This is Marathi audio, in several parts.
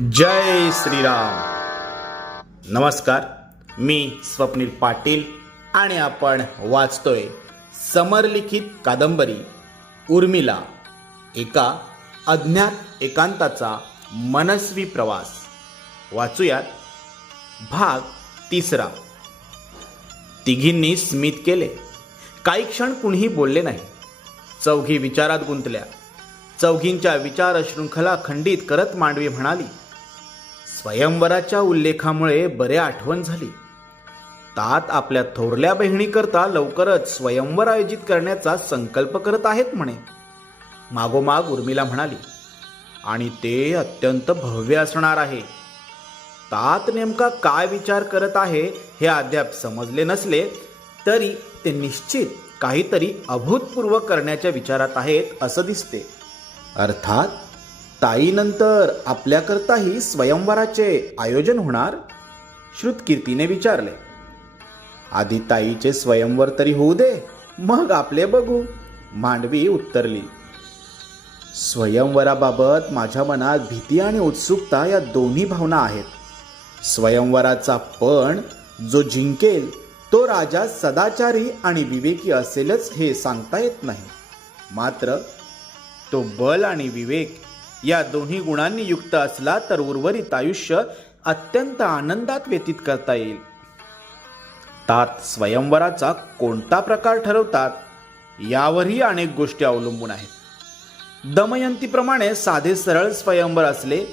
जय श्रीराम. नमस्कार मी स्वप्नील पाटील आणि आपण वाचतोय समरलिखित कादंबरी उर्मिला एका अज्ञात एकांताचा मनस्वी प्रवास. वाचूयात भाग तिसरा. तिघींनी स्मित केले. काही क्षण कुणीही बोलले नाही. चौघी विचारात गुंतल्या. चौघींच्या विचार शृंखला खंडित करत मांडवी म्हणाली स्वयंवराच्या उल्लेखामुळे बरे आठवण झाली. तात आपल्या थोरल्या बहिणीकरता लवकरच स्वयंवर आयोजित करण्याचा संकल्प करत आहेत म्हणे. मागोमाग उर्मिला म्हणाली आणि ते अत्यंत भव्य असणार आहे. तात नेमका काय विचार करत आहे हे अद्याप समजले नसले तरी ते निश्चित काहीतरी अभूतपूर्व करण्याच्या विचारात आहेत असं दिसते. अर्थात ताईनंतर आपल्याकरताही स्वयंवराचे आयोजन होणार? श्रुतकीर्तीने विचारले. आधी ताईचे स्वयंवर तरी होऊ दे मग आपले बघू मांडवी उत्तरली. स्वयंवराबाबत माझ्या मनात भीती आणि उत्सुकता या दोन्ही भावना आहेत. स्वयंवराचा पण जो जिंकेल तो राजा सदाचारी आणि विवेकी असेलच हे सांगता येत नाही. मात्र तो बल आणि विवेक या दोन्ही गुणांनी युक्त असला तर उर्वरित आयुष्य अत्यंत आनंदात व्यतीत करता येईल. तात स्वयंवराचा कोणता प्रकार ठरवतात यावरही अनेक गोष्टी अवलंबून आहेत. दमयंतीप्रमाणे साधे सरळ स्वयंवर असले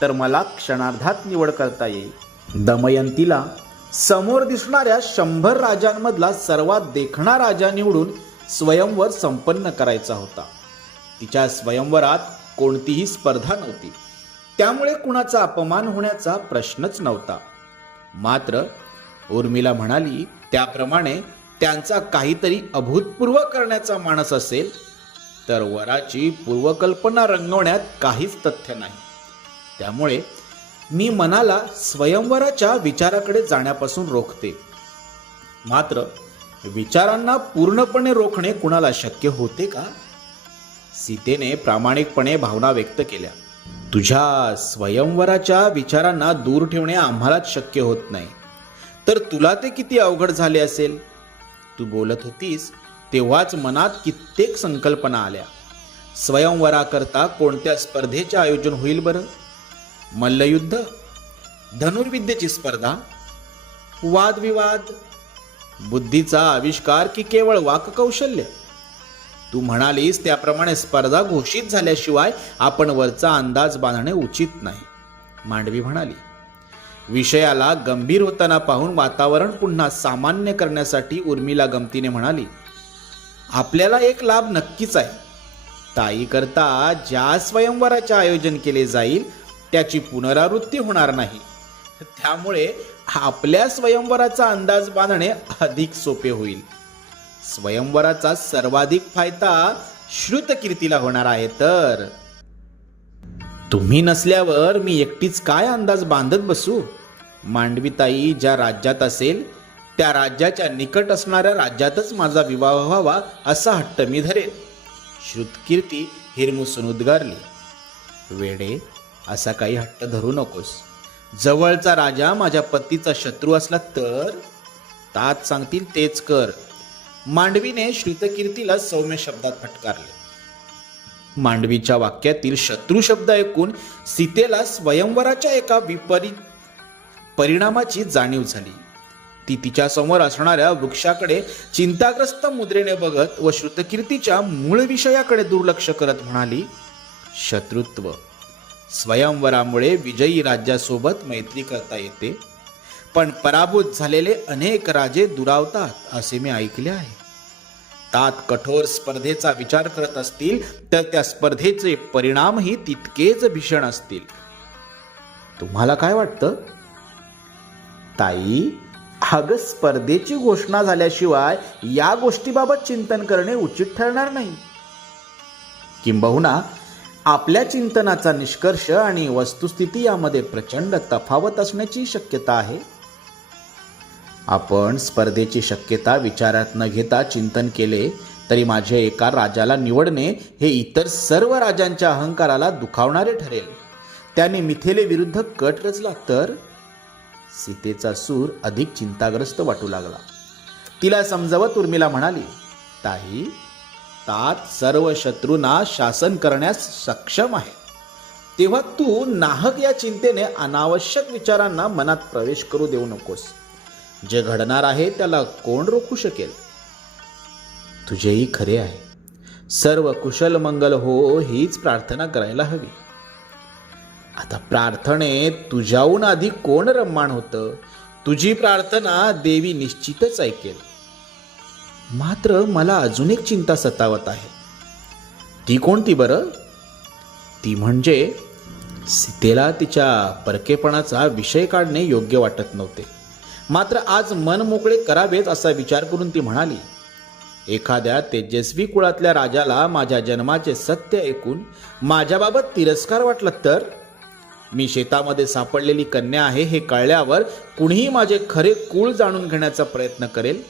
तर मला क्षणार्धात निवड करता येईल. दमयंतीला समोर दिसणाऱ्या शंभर राजांमधला सर्वात देखणा राजा निवडून स्वयंवर संपन्न करायचा होता. तिच्या स्वयंवरात कोणतीही स्पर्धा नव्हती. त्यामुळे कुणाचा अपमान होण्याचा प्रश्नच नव्हता. मात्र उर्मिला म्हणाली त्याप्रमाणे त्यांचा काहीतरी अभूतपूर्व करण्याचा माणस असेल तर वराची पूर्वकल्पना रंगवण्यात काहीच तथ्य नाही. त्यामुळे मी मनाला स्वयंवराच्या विचाराकडे जाण्यापासून रोखते. मात्र विचारांना पूर्णपणे रोखणे कुणाला शक्य होते का? सीतेने प्रामाणिकपणे भावना व्यक्त केल्या. तुझ्या स्वयंवराच्या विचारांना दूर ठेवणे आम्हालाच शक्य होत नाही. तर तुला ते किती अवघड झाले असेल? तू बोलत होतीस तेव्हाच मनात कित्येक संकल्पना आल्या. स्वयंवराकरता कोणत्या स्पर्धेचे आयोजन होईल बरं? मल्लयुद्ध? धनुर्विद्येची स्पर्धा? वादविवाद? बुद्धीचा आविष्कार की केवळ वाककौशल्य? तू म्हणालीस त्याप्रमाणे स्पर्धा घोषित झाल्याशिवाय आपण वरचा अंदाज बांधणे उचित नाही. मांडवी म्हणाली विषयाला गंभीर होताना पाहून वातावरण पुन्हा सामान्य करण्यासाठी उर्मिला गमतीने म्हणाली आपल्याला एक लाभ नक्कीच आहे. ताईकरता ज्या स्वयंवराचे आयोजन केले जाईल त्याची पुनरावृत्ती होणार नाही. त्यामुळे आपल्या स्वयंवराचा अंदाज बांधणे अधिक सोपे होईल. स्वयंवराचा सर्वाधिक फायदा श्रुतकीर्तीला होणार आहे तर? तुम्ही नसल्यावर मी एकटीच काय अंदाज बांधत बसू? मांडवीताई ज्या राज्यात असेल त्या राज्याच्या निकट असणाऱ्या राज्यातच माझा विवाह व्हावा असा हट्ट मी धरेन. श्रुतकीर्ती हिरमुसून उद्गारली. वेडे असा काही हट्ट धरू नकोस. जवळचा राजा माझ्या पतीचा शत्रू असला तर? तात सांगतील तेच कर. मांडवीने श्रुतकीर्तीला सौम्य शब्दात फटकारले. मांडवीच्या वाक्यातील शत्रू शब्द ऐकून सीतेला स्वयंवराच्या एका विपरीत परिणामाची जाणीव झाली. ती तिच्या समोर असणाऱ्या वृक्षाकडे चिंताग्रस्त मुद्रेने बघत व श्रुतकीर्तीच्या मूळ विषयाकडे दुर्लक्ष करत म्हणाली शत्रुत्व. स्वयंवरामुळे विजयी राज्यासोबत मैत्री करता येते. पण पराभूत झालेले अनेक राजे दुरावतात असे मी ऐकले आहे. तात कठोर स्पर्धेचा विचार करत असतील तर त्या स्पर्धेचे परिणामही तितकेच भीषण असतील. तुम्हाला काय वाटतं? ताई अगं स्पर्धेची घोषणा झाल्याशिवाय या गोष्टीबाबत चिंतन करणे उचित ठरणार नाही. किंबहुना आपल्या चिंतनाचा निष्कर्ष आणि वस्तुस्थिती यामध्ये प्रचंड तफावत असण्याची शक्यता आहे. आपण स्पर्धेची शक्यता विचारात न घेता चिंतन केले तरी माझे एका राजाला निवडणे हे इतर सर्व राजांच्या अहंकाराला दुखावणारे ठरेल. त्याने मिथेले विरुद्ध कट रचला तर? सीतेचा सूर अधिक चिंताग्रस्त वाटू लागला. तिला समजावत उर्मिला म्हणाली ताई तात सर्व शत्रूंना शासन करण्यास सक्षम आहे. तेव्हा तू नाहक या चिंतेने अनावश्यक विचारांना मनात प्रवेश करू देऊ नकोस. जे घडणार आहे त्याला कोण रोखू शकेल? तुझेही खरे आहे. सर्व कुशल मंगल हो हीच प्रार्थना करायला हवी. आता प्रार्थनेत तुझ्याहून आधी कोण रम्माण होतं? तुझी प्रार्थना देवी निश्चितच ऐकेल. मात्र मला अजून एक चिंता सतावत आहे. ती कोणती बरं? ती म्हणजे सीतेला तिच्या परकेपणाचा विषय काढणे योग्य वाटत नव्हते. मात्र आज मन मोकळे करावेच असा विचार करून ती म्हणाली एखाद्या तेजस्वी कुळातल्या राजाला माझ्या जन्माचे सत्य ऐकून माझ्याबाबत तिरस्कार वाटला तर? मी शेतामध्ये सापडलेली कन्या आहे हे कळल्यावर कुणीही माझे खरे कुळ जाणून घेण्याचा प्रयत्न करेल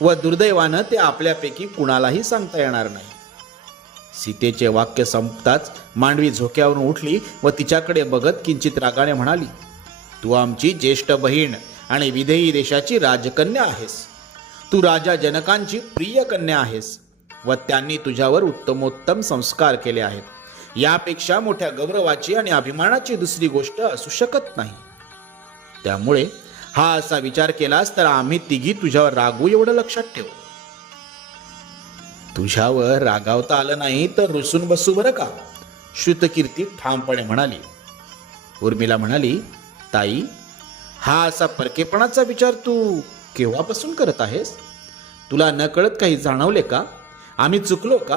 व दुर्दैवानं ते आपल्यापैकी कुणालाही सांगता येणार नाही. सीतेचे वाक्य संपताच मांडवी झोक्यावरून उठली व तिच्याकडे बघत किंचित रागाने म्हणाली तू आमची ज्येष्ठ बहीण आणि विधेयी देशाची राजकन्या आहेस. तू राजा जनकांची प्रिय कन्या आहेस व त्यांनी तुझ्यावर उत्तमोत्तम संस्कार केले आहेत. यापेक्षा मोठ्या गौरवाची आणि अभिमानाची दुसरी गोष्ट असू शकत नाही. त्यामुळे हा असा विचार केलास तर आम्ही तिघी तुझ्यावर रागू एवढं लक्षात ठेव. तुझ्यावर रागावता आलं नाही तर रुसून बसू बरं का? श्रुतकीर्ती ठामपणे म्हणाली. उर्मिला म्हणाली ताई हा असा परकेपणाचा विचार तू केव्हापासून करत आहेस? तुला नकळत काही जाणवले का? आम्ही चुकलो का?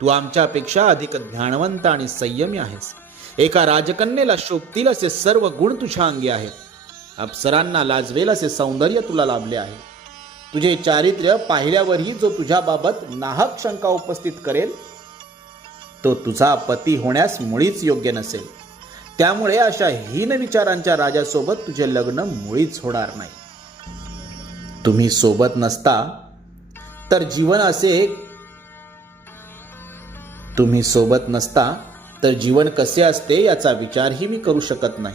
तू आमच्यापेक्षा अधिक ज्ञानवंत आणि संयमी आहेस. एका राजकन्येला शोभतील असे सर्व गुण तुझ्या अंगी आहेत. अप्सरांना लाजवेल असे सौंदर्य तुला लाभले आहे. तुझे चारित्र्य पाहिल्यावरही जो तुझ्याबाबत नाहक शंका उपस्थित करेल तो तुझा पती होण्यास मुळीच योग्य नसेल. त्यामुळे अशा हीन विचारांच्या राजासोबत तुझे लग्न मुळीच होणार नाही. तुम्ही सोबत नसता तर जीवन असे तुम्ही सोबत नसता तर जीवन कसे असते याचा विचारही मी करू शकत नाही.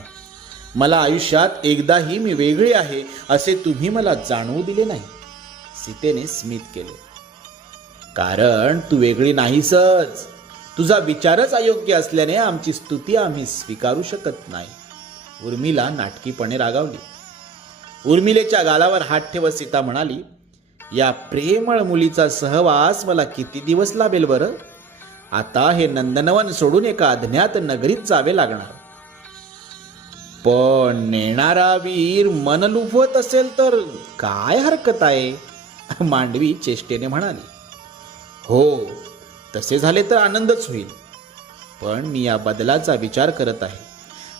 मला आयुष्यात एकदाही मी वेगळी आहे असे तुम्ही मला जाणवू दिले नाही सीतेने स्मित केले. कारण तू वेगळी नाहीसच. तुझा विचारच अयोग्य असल्याने आमची स्तुती आम्ही स्वीकारू शकत नाही. उर्मिला नाटकीपणे रागावली. उर्मिलेच्या गालावर हात ठेवत सीता म्हणाली या प्रेमळ मुलीचा सहवास मला किती दिवस लाभेल बरं? आता हे नंदनवन सोडून एका अज्ञात नगरीत जावे लागणार. पण नेणारा वीर मन लुभवत असेल तर काय हरकत आहे? मांडवी चेष्टेने म्हणाली. हो तसे झाले तर आनंदच होईल. पण मी या बदलाचा विचार करत आहे.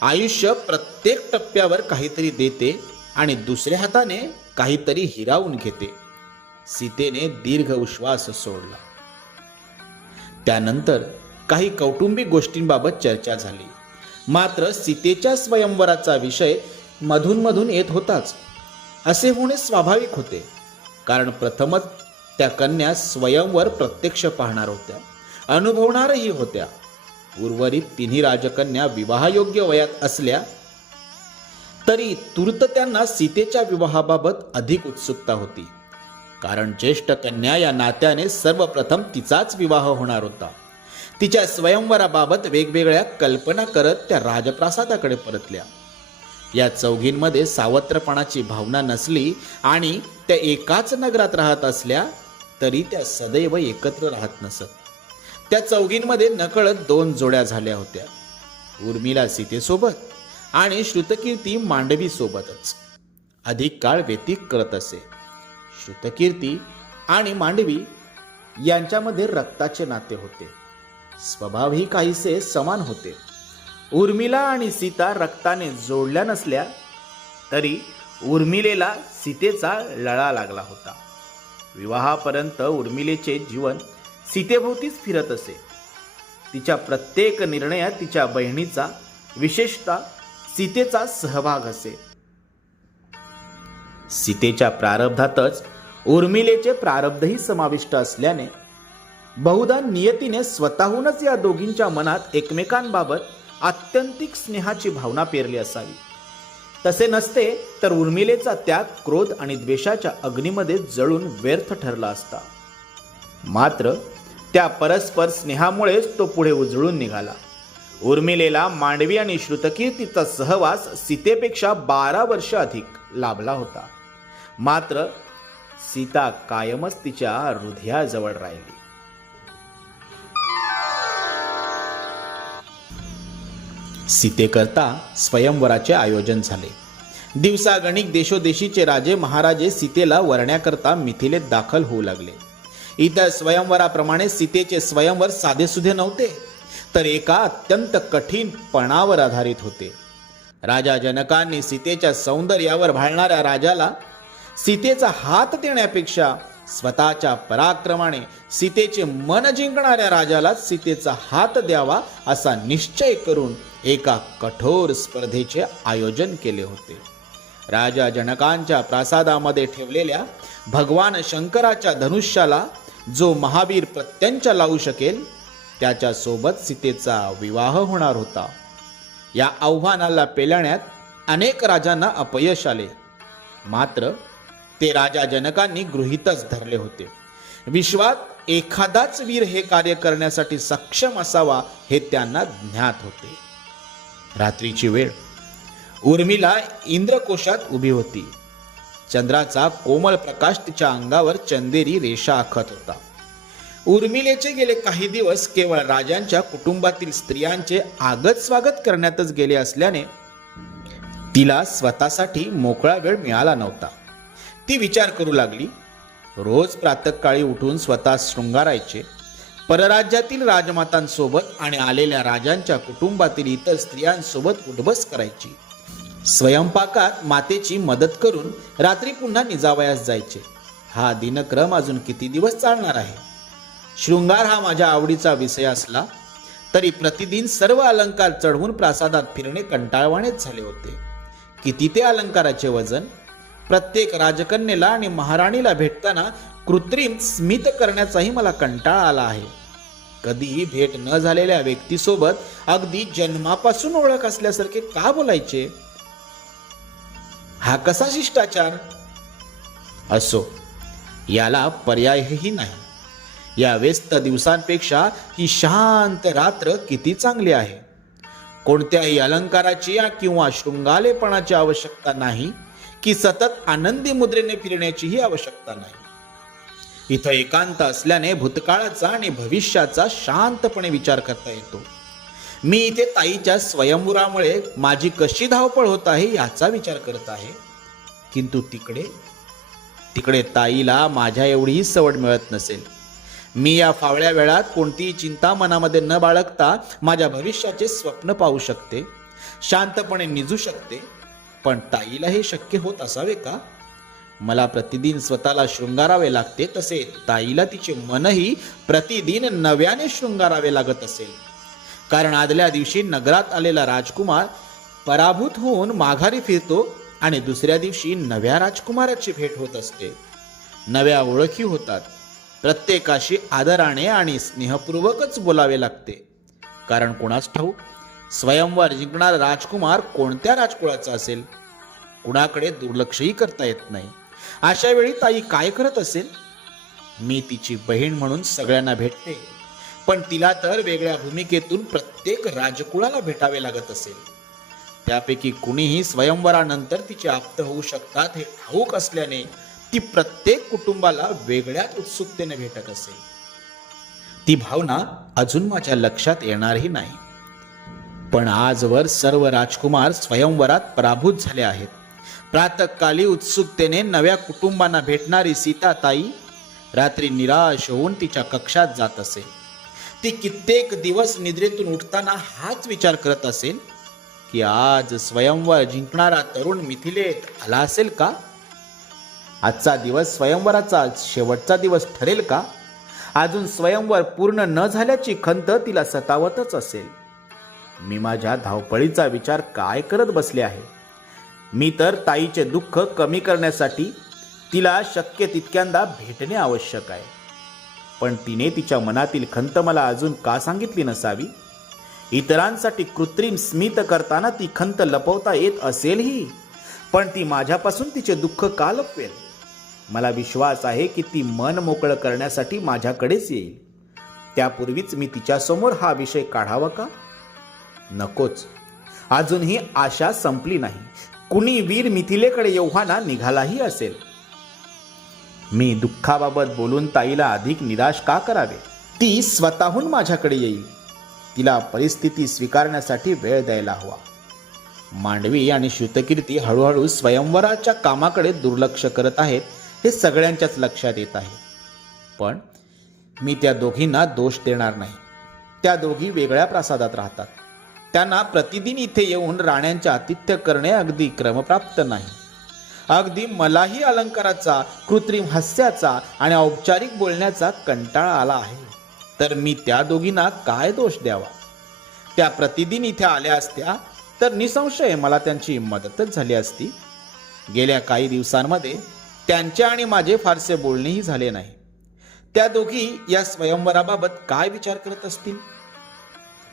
आयुष्य प्रत्येक टप्प्यावर काहीतरी देते आणि दुसऱ्या हाताने काहीतरी हिरावून घेते. सीतेने दीर्घ उश्वास सोडला. त्यानंतर काही कौटुंबिक गोष्टींबाबत चर्चा झाली. मात्र सीतेच्या स्वयंवराचा विषय मधून येत होताच. असे होणे स्वाभाविक होते. कारण प्रथमच त्या कन्या स्वयंवर प्रत्यक्ष पाहणार होत्या. अनुभवणारही होत्या. उर्वरित तिन्ही राजकन्या विवाहयोग्य वयात असल्या तरी तूर्त त्यांना सीतेच्या विवाहाबाबत अधिक उत्सुकता होती. कारण ज्येष्ठ कन्या या नात्याने सर्वप्रथम तिचाच विवाह होणार होता. तिच्या स्वयंवराबाबत वेगवेगळ्या कल्पना करत त्या राजप्रासादाकडे परतल्या. या चौघींमध्ये सावत्रपणाची भावना नसली आणि त्या एकाच नगरात राहत असल्या तरी त्या सदैव एकत्र राहत नसत. त्या चौघींमध्ये नकळत दोन जोड्या झाल्या होत्या. उर्मिला सीतेसोबत आणि श्रुतकीर्ती मांडवी सोबतच अधिक काळ व्यतीत करत असे. श्रुतकीर्ती आणि मांडवी यांच्यामध्ये रक्ताचे नाते होते. स्वभावही काहीसे समान होते. उर्मिला आणि सीता रक्ताने जोडल्या नसल्या तरी उर्मिलेला सीतेचा लळा लागला होता. विवाहापर्यंत उर्मिलेचे जीवन सीतेभोवतीच फिरत असे. तिच्या प्रत्येक निर्णयात तिच्या बहिणीचा विशेषतः सीतेचा सहभाग असे. सीतेच्या प्रारब्धातच उर्मिलेचे प्रारब्धही समाविष्ट असल्याने बहुधा नियतीने स्वतःहूनच या दोघींच्या मनात एकमेकांबाबत आत्यंतिक स्नेहाची भावना पेरली असावी. तसे नसते तर उर्मिलेचा त्याग क्रोध आणि द्वेषाच्या अग्नीमध्ये जळून व्यर्थ ठरला असता. मात्र त्या परस्पर स्नेहामुळेच तो पुढे उजळून निघाला. उर्मिलेला मांडवी आणि श्रुतकीर्तीचा सहवास सीतेपेक्षा बारा वर्ष अधिक लाभला होता. मात्र सीता कायमच तिच्या हृदयाजवळ राहिली. सीतेकरता स्वयंवराचे आयोजन झाले. दिवसागणिक देशोदेशीचे राजे महाराजे सीतेला वरण्याकरता मिथिलेत दाखल होऊ लागले. इतर स्वयंवराप्रमाणे सीतेचे स्वयंवर साधेसुधे नव्हते तर एका अत्यंत कठीण पणावर आधारित होते. राजा जनकांनी सीतेच्या सौंदर्यावर भाळणाऱ्या राजाला सीतेचा हात देण्यापेक्षा स्वतःच्या पराक्रमाने सीतेचे मन जिंकणाऱ्या राजाला सीतेचा हात द्यावा असा निश्चय करून एका कठोर स्पर्धेचे आयोजन केले होते. राजा जनकांच्या प्रासादामध्ये ठेवलेल्या भगवान शंकराच्या धनुष्याला जो महावीर प्रत्यंचा लावू शकेल त्याच्या सोबत सीतेचा विवाह होणार होता. या आव्हानाला पेलण्यात अनेक राजांना अपयश आले. मात्र ते राजा जनकांनी गृहीतच धरले होते. विश्वात एखादाच वीर हे कार्य करण्यासाठी सक्षम असावा हे त्यांना ज्ञात होते. रात्रीची वेळ. उर्मिला इंद्रकोशात उभी होती. चंद्राचा कोमल प्रकाश तिच्या अंगावर चंदेरी रेषा आखत होता. उर्मिलेचे गेले काही दिवस केवळ राजांच्या कुटुंबातील स्त्रियांचे आगत स्वागत करण्यातच गेले असल्याने तिला स्वतःसाठी मोकळा वेळ मिळाला नव्हता. ती विचार करू लागली. रोज प्रातःकाळी उठून स्वतः शृंगारायचे. परराज्यातील राजमातांसोबत आणि आलेल्या राजांच्या कुटुंबातील इतर स्त्रियांसोबत उठबस करायची. स्वयंपाकात मातेची मदत करून रात्री पुन्हा निजावयास जायचे. हा दिनक्रम अजून किती दिवस चालणार आहे? शृंगार हा माझ्या आवडीचा विषय असला तरी प्रतिदिन सर्व अलंकार चढवून प्रासादात फिरणे कंटाळवाणेच झाले होते. किती ते अलंकाराचे वजन? प्रत्येक राजकन्येला आणि महाराणीला भेटताना कृत्रिम स्मित करण्याचाही मला कंटाळा आला आहे. कधीही भेट न झालेल्या व्यक्तीसोबत अगदी जन्मापासून ओळख असल्यासारखे का बोलायचे? हा कसा शिष्टाचार? असो याला पर्यायही नाही. या व्यस्त दिवसांपेक्षा ही शांत रात्र किती चांगली आहे. कोणत्याही अलंकाराची किंवा शृंगालेपणाची आवश्यकता नाही की सतत आनंदी मुद्रेने फिरण्याचीही आवश्यकता नाही. इथं एकांत असल्याने भूतकाळाचा आणि भविष्याचा शांतपणे विचार करता येतो. मी इथे ताईच्या स्वयंवरामुळे माझी कशी धावपळ होत आहे याचा विचार करत आहे. किंतु तिकडे तिकडे ताईला माझ्या एवढीही सवड मिळत नसेल. मी या फावळ्या वेळात कोणतीही चिंता मनामध्ये न बाळगता माझ्या भविष्याचे स्वप्न पाहू शकते शांतपणे निजू शकते. पण ताईला हे शक्य होत असावे का? मला प्रतिदिन स्वतःला शृंगारावे लागते तसे ताईला तिचे मनही प्रतिदिन नव्याने शृंगारावे लागत असेल. कारण आदल्या दिवशी नगरात आलेला राजकुमार पराभूत होऊन माघारी फिरतो आणि दुसऱ्या दिवशी नव्या राजकुमाराची भेट होत असते. नव्या ओळखी होतात. प्रत्येकाशी आदराने आणि स्नेहपूर्वकच बोलावे लागते. कारण कोणास ठाऊ स्वयंवर जिंकणारा राजकुमार कोणत्या राजकुळाचा असेल? कुणाकडे दुर्लक्षही करता येत नाही. अशा वेळी ताई काय करत असेल? मी तिची बहीण म्हणून सगळ्यांना भेटते. पण तिला तर वेगळ्या भूमिकेतून प्रत्येक राजकुळाला भेटावे लागत असेल. त्यापैकी कुणीही स्वयंवरानंतर तिचे आप्त होऊ शकतात हे ठाऊक असल्याने ती प्रत्येक कुटुंबाला वेगळ्याच उत्सुकतेने भेटत असेल. ती भावना अजून माझ्या लक्षात येणारही नाही. पण आजवर सर्व राजकुमार स्वयंवरात पराभूत झाले आहेत. प्रातकाली उत्सुकतेने नव्या कुटुंबांना भेटणारी सीताताई रात्री निराश होऊन तिच्या कक्षात जात असेल ती कित्येक दिवस निद्रेतून उठताना हाच विचार करत असेल की आज स्वयंवर जिंकणारा तरुण मिथिलेत आला असेल का? आजचा दिवस स्वयंवराचा शेवटचा दिवस ठरेल का? अजून स्वयंवर पूर्ण न झाल्याची खंत तिला सतावतच असेल. मी माझ्या धावपळीचा विचार काय करत बसले आहे? मी तर ताईचे दुःख कमी करण्यासाठी तिला शक्य तितक्यांदा भेटणे आवश्यक आहे. पण तिने तिच्या मनातील खंत मला अजून का सांगितली नसावी? इतरांसाठी कृत्रिम स्मित करताना ती खंत लपवता येत असेलही? पण ती माझ्यापासून तिचे दुःख का लपवेल? मला विश्वास आहे की ती मन मोकळं करण्यासाठी माझ्याकडेच येईल. त्यापूर्वीच मी तिच्यासमोर हा विषय काढावा का? नकोच. अजूनही आशा संपली नाही. कुणी वीर मिथिलेकडे एव्हाना निघालाही असेल. मी दुःखाबाबत बोलून ताईला अधिक निराश का करावे? ती स्वतःहून माझ्याकडे येईल. तिला परिस्थिती स्वीकारण्यासाठी वेळ द्यायला हवा. मांडवी आणि श्रुतकीर्ती हळूहळू स्वयंवराच्या कामाकडे दुर्लक्ष करत आहेत हे सगळ्यांच्याच लक्षात येत आहे. पण मी त्या दोघींना दोष देणार नाही. त्या दोघी वेगळ्या प्रासादात राहतात. त्यांना प्रतिदिन इथे येऊन राण्यांचे आतिथ्य करणे अगदी क्रमप्राप्त नाही. अगदी मलाही अलंकाराचा कृत्रिम हास्याचा आणि औपचारिक बोलण्याचा कंटाळा आला आहे. तर मी त्या दोघींना काय दोष द्यावा? त्या प्रतिदिन इथे आल्या असत्या तर निसंशय मला त्यांची मदतच झाली असती. गेल्या काही दिवसांमध्ये त्यांचे आणि माझे फारसे बोलणेही झाले नाही. त्या दोघी या स्वयंवराबाबत काय विचार करत असतील?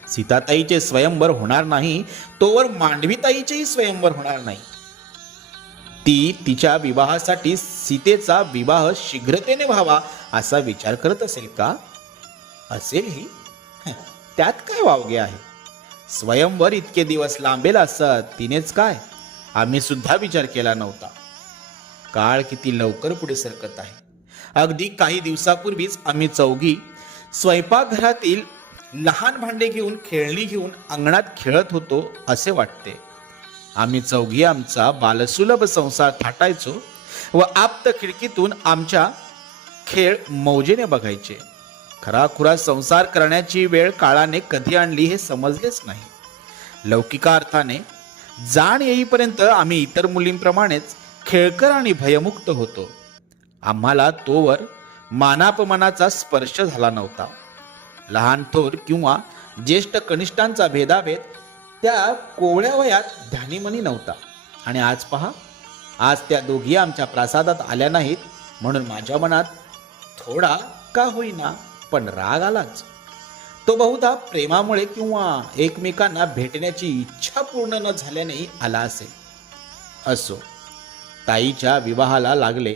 सीताताईचे स्वयंवर होणार नाही तोवर मांडवीताईचेही स्वयंवर होणार नाही. ती तिच्या विवाहासाठी सीतेचा विवाह शीघ्रतेने व्हावा असा विचार करत असेल का? असेलही. त्यात काय वावगे आहे? स्वयंवर इतके दिवस लांबेल असं तिनेच काय? आम्ही सुद्धा विचार केला नव्हता. काळ किती लवकर पुढे सरकत आहे. अगदी काही दिवसापूर्वीच आम्ही चौघी स्वयंपाकघरातील लहान भांडे घेऊन खेळणी घेऊन अंगणात खेळत होतो असे वाटते. आम्ही चौघी आमचा बालसुलभ संसार थाटायचो व आप्त खिडकीतून आमच्या खेळ मौजेने बघायचे. खराखुरा संसार करण्याची वेळ काळाने कधी आणली हे समजलेच नाही. लौकिका अर्थाने जाण येईपर्यंत आम्ही इतर मुलींप्रमाणेच खेळकर आणि भयमुक्त होतो. आम्हाला तोवर मानापमानाचा स्पर्श झाला नव्हता. लहान थोर किंवा ज्येष्ठ कनिष्ठांचा भेदाभेद त्या कोवळ्या वयात ध्यानीमनी नव्हता. आणि आज पहा आज त्या दोघी आमच्या प्रासादात आल्या नाहीत म्हणून माझ्या मनात थोडा का होईना पण राग आलाच. तो बहुधा प्रेमामुळे किंवा एकमेकांना भेटण्याची इच्छा पूर्ण न झाल्याने आला असेल असो ताईच्या विवाहाला लागले.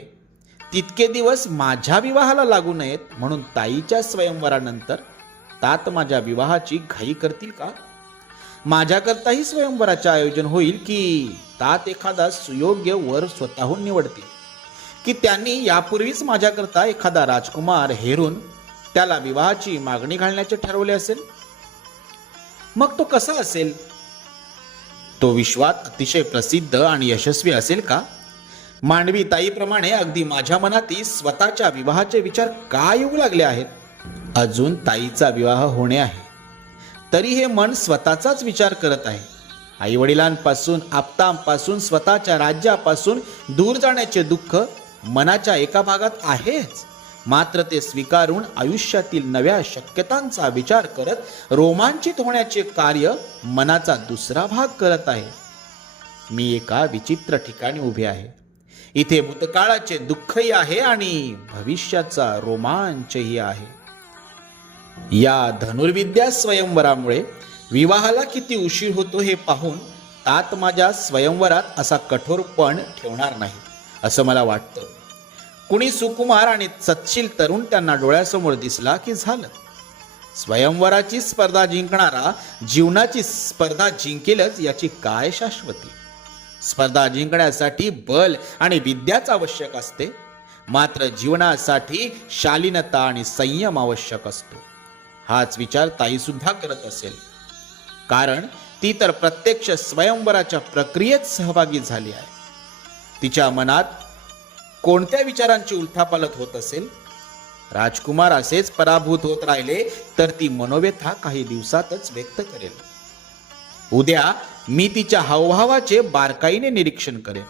तितके दिवस माझ्या विवाहाला लागू नयेत म्हणून ताईच्या स्वयंवरानंतर तात माझ्या विवाहाची घाई करतील का? माझ्याकरताही स्वयंवराचे आयोजन होईल की तात एखादा सुयोग्य वर स्वतःहून निवडतील. की त्यांनी यापूर्वीच माझ्याकरता एखादा राजकुमार हेरून त्याला विवाहाची मागणी घालण्याचे ठरवले असेल? मग तो कसा असेल? तो विश्वात अतिशय प्रसिद्ध आणि यशस्वी असेल का? मांडवी ताईप्रमाणे अगदी माझ्या मनातही स्वतःच्या विवाहाचे विचार का येऊ लागले आहेत? अजून ताईचा विवाह होणे आहे. तरी हे मन स्वतःचाच विचार करत आहे. आईवडिलांपासून आप्तांपासून स्वतःच्या राज्यापासून दूर जाण्याचे दुःख मनाच्या एका भागात आहेच. मात्र ते स्वीकारून आयुष्यातील नव्या शक्यतांचा विचार करत रोमांचित होण्याचे कार्य मनाचा दुसरा भाग करत आहे. मी एका विचित्र ठिकाणी उभे आहे. इथे भूतकाळाचे दुःखही आहे आणि भविष्याचा रोमांचही आहे. या धनुर्विद्या स्वयंवरामुळे विवाहाला किती उशीर होतो हे पाहून तात माझ्या स्वयंवरात असा कठोरपण ठेवणार नाही असं मला वाटतं. कुणी सुकुमार आणि सत्शील तरुण त्यांना डोळ्यासमोर दिसला की झालं? स्वयंवराची स्पर्धा जिंकणारा जीवनाची स्पर्धा जिंकेलच याची काय शाश्वती? स्पर्धा जिंकण्यासाठी बल आणि विद्याच आवश्यक असते. मात्र जीवनासाठी शालीनता आणि संयम आवश्यक असतो. हाच विचार ताई सुद्धा करत असेल. कारण ती तर प्रत्यक्ष स्वयंवराच्या प्रक्रियेत सहभागी झाली आहे. तिच्या मनात कोणत्या विचारांची उलथापालत होत असेल? राजकुमार असेच पराभूत होत राहिले तर ती मनोव्यथा काही दिवसातच व्यक्त करेल. उद्या मी तिच्या हावभावाचे बारकाईने निरीक्षण करेन.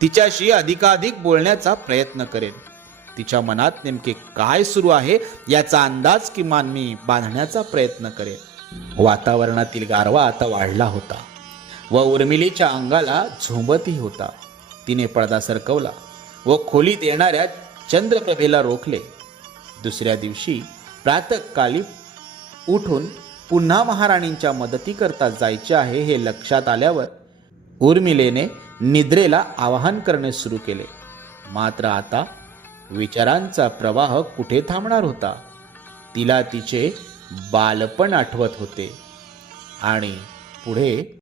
तिच्याशी अधिकाधिक बोलण्याचा प्रयत्न करेन. तिच्या मनात नेमके काय सुरू आहे याचा अंदाज किमान मी बांधण्याचा प्रयत्न करेन. वातावरणातील गारवा आता वाढला होता व उर्मिलीच्या अंगाला झोंबतही होता. तिने पडदा सरकवला व खोलीत येणाऱ्या चंद्रप्रभेला रोखले. दुसऱ्या दिवशी प्रातकाली उठून पुन्हा महाराणींच्या मदतीकरता जायचे आहे हे लक्षात आल्यावर उर्मिलेने निद्रेला आवाहन करणे सुरू केले. मात्र आता विचारांचा प्रवाह कुठे थांबणार होता? तिला तिचे बालपण आठवत होते. आणि पुढे